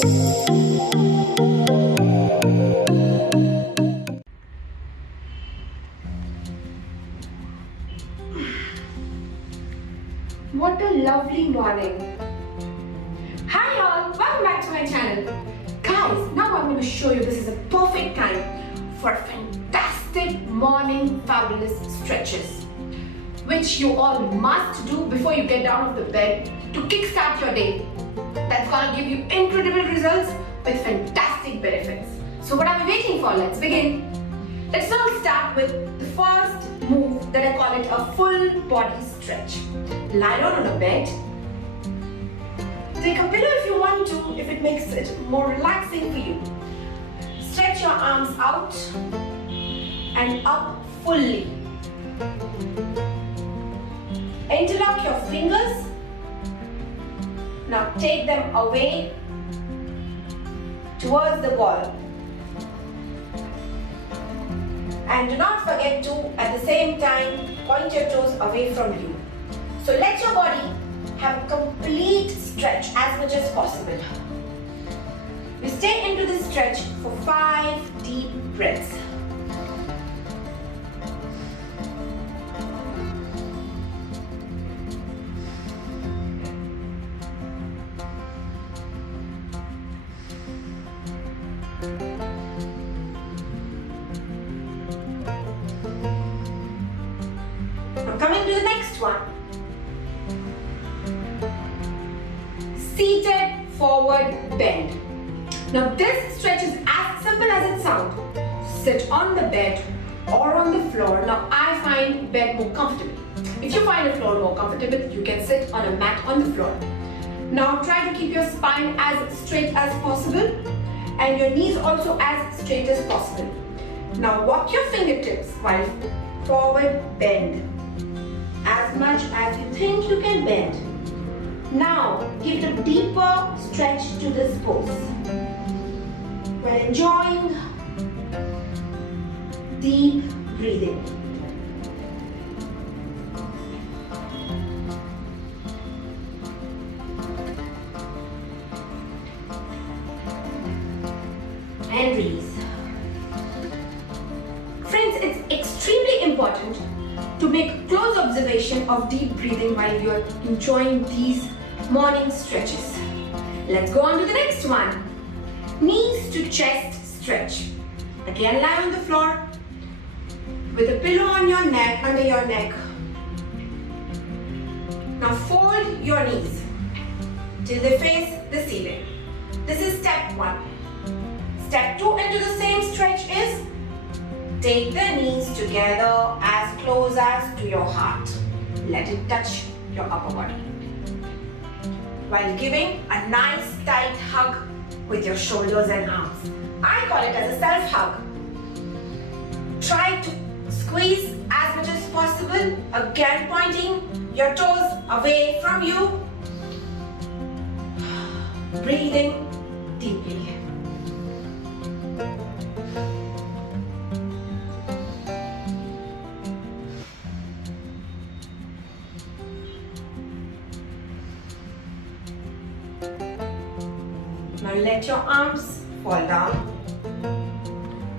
What a lovely morning. Hi all, welcome back to my channel. Guys, now I'm going to show you this is a perfect time for fantastic morning fabulous stretches, which you all must do before you get down of the bed to kickstart your day. That's going to give you incredible results with fantastic benefits. So what are we waiting for? Let's begin. Let's now start with the first move that I call it a full body stretch. Lie down on a bed. Take a pillow if you want to, if it makes it more relaxing for you. Stretch your arms out and up fully. Interlock your fingers. Now take them away towards the wall. And do not forget to, at the same time, point your toes away from you. So let your body have a complete stretch as much as possible. We stay into this stretch for 5 deep breaths. Now coming to the next one. Seated forward bend. Now this stretch is as simple as it sounds. Sit on the bed or on the floor. Now I find bed more comfortable. If you find the floor more comfortable, you can sit on a mat on the floor. Now try to keep your spine as straight as possible and your knees also as straight as possible. Now walk your fingertips while forward bend as much as you think you can bend. Now give it a deeper stretch to this pose while enjoying deep breathing. And release. Friends, it's extremely important to make close observation of deep breathing while you're enjoying these morning stretches. Let's go on to the next one. Knees to chest stretch. Again, lie on the floor with a pillow on your neck, under your neck. Now fold your knees till they face the ceiling. This is step 1. Step 2 into the same stretch is take the knees together as close as to your heart. Let it touch your upper body, while giving a nice tight hug with your shoulders and arms. I call it as a self-hug. Try to squeeze as much as possible, again pointing your toes away from you. Breathing deeply. Now let your arms fall down.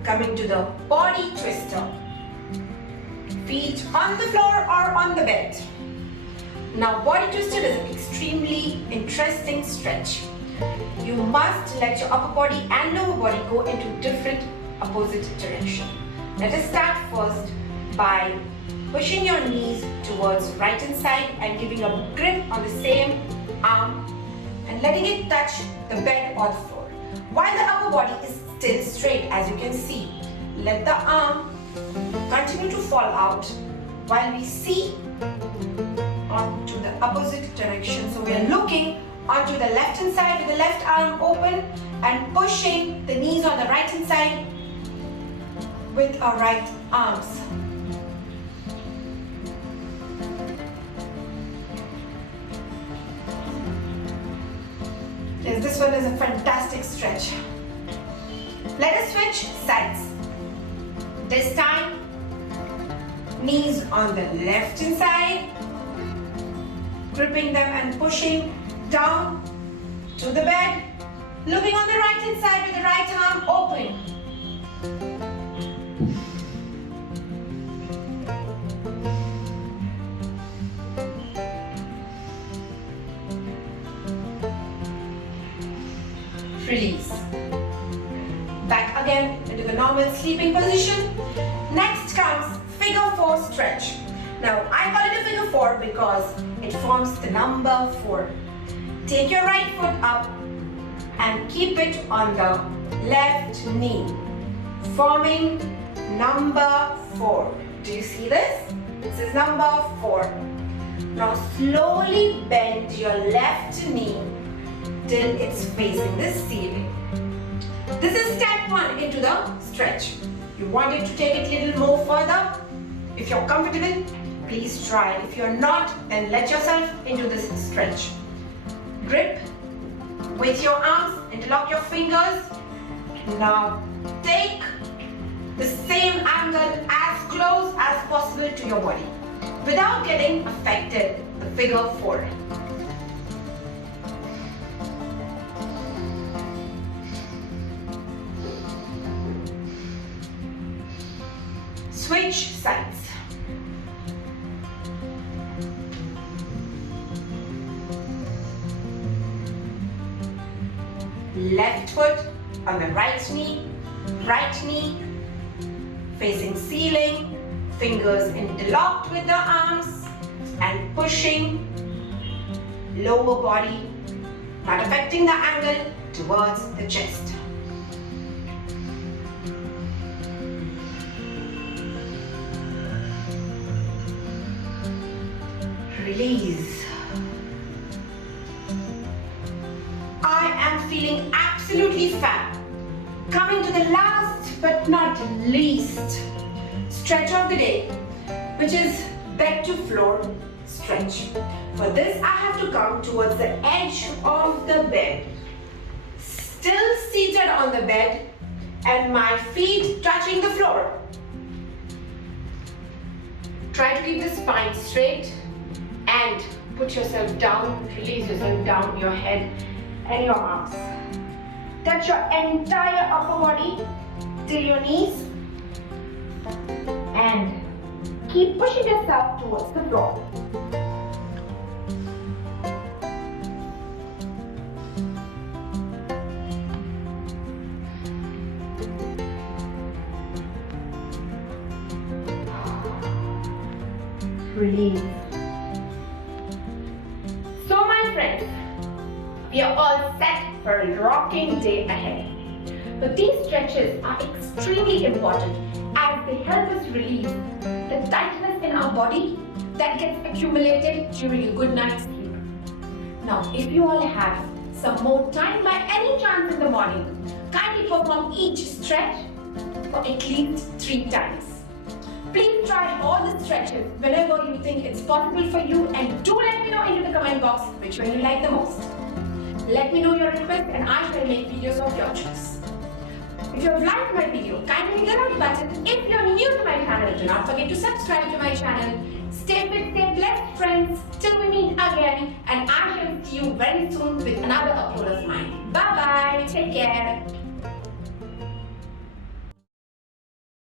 Coming to the body twister. Feet on the floor or on the bed. Now body twister is an extremely interesting stretch. You must let your upper body and lower body go into different opposite direction. Let us start first by pushing your knees towards right hand side and giving a grip on the same arm and letting it touch the bed or the floor. While the upper body is still straight, as you can see, let the arm continue to fall out while we see onto the opposite direction. So we are looking onto the left hand side with the left arm open and pushing the knees on the right hand side with our right arms. Yes, this one is a fantastic stretch. Let us switch sides. This time, knees on the left hand side, gripping them and pushing down to the bed Looping on the right hand side with the right arm open. Release. Back again into the normal sleeping position. Next comes figure 4 stretch. Now I call it a figure 4 because it forms the number 4. Take your right foot up and keep it on the left knee, forming number 4. Do you see this? This is number 4. Now slowly bend your left knee till it's facing the ceiling. This is step 1 into the stretch. You wanted to take it a little more further? If you're comfortable, please try. If you're not, then let yourself into this stretch. Grip with your arms, interlock your fingers. Now take the same angle as close as possible to your body without getting affected the figure 4. Switch sides. Left foot on the right knee facing ceiling, fingers interlocked with the arms and pushing lower body, not affecting the angle, towards the chest. Release. I am feeling absolutely fat. Coming to the last but not least stretch of the day, which is bed to floor stretch. For this, I have to come towards the edge of the bed, still seated on the bed and my feet touching the floor. Try to keep the spine straight and put yourself down, release yourself down, your head and your arms. Touch your entire upper body till your knees and keep pushing yourself towards the floor. Release. So my friends, we are all set for a rocking day ahead. But these stretches are extremely important as they help us release the tightness in our body that gets accumulated during a good night's sleep. Now, if you all have some more time by any chance in the morning, kindly perform each stretch for at least 3 times. Please try all the stretches whenever you think it's possible for you and do let me know into the comment box which one you like the most. Let me know your request and I shall make videos of your choice. If you have liked my video, kindly hit the like button. If you are new to my channel, do not forget to subscribe to my channel. Stay fit, stay blessed friends, till we meet again and I shall see you very soon with another upload of mine. Bye bye, take care.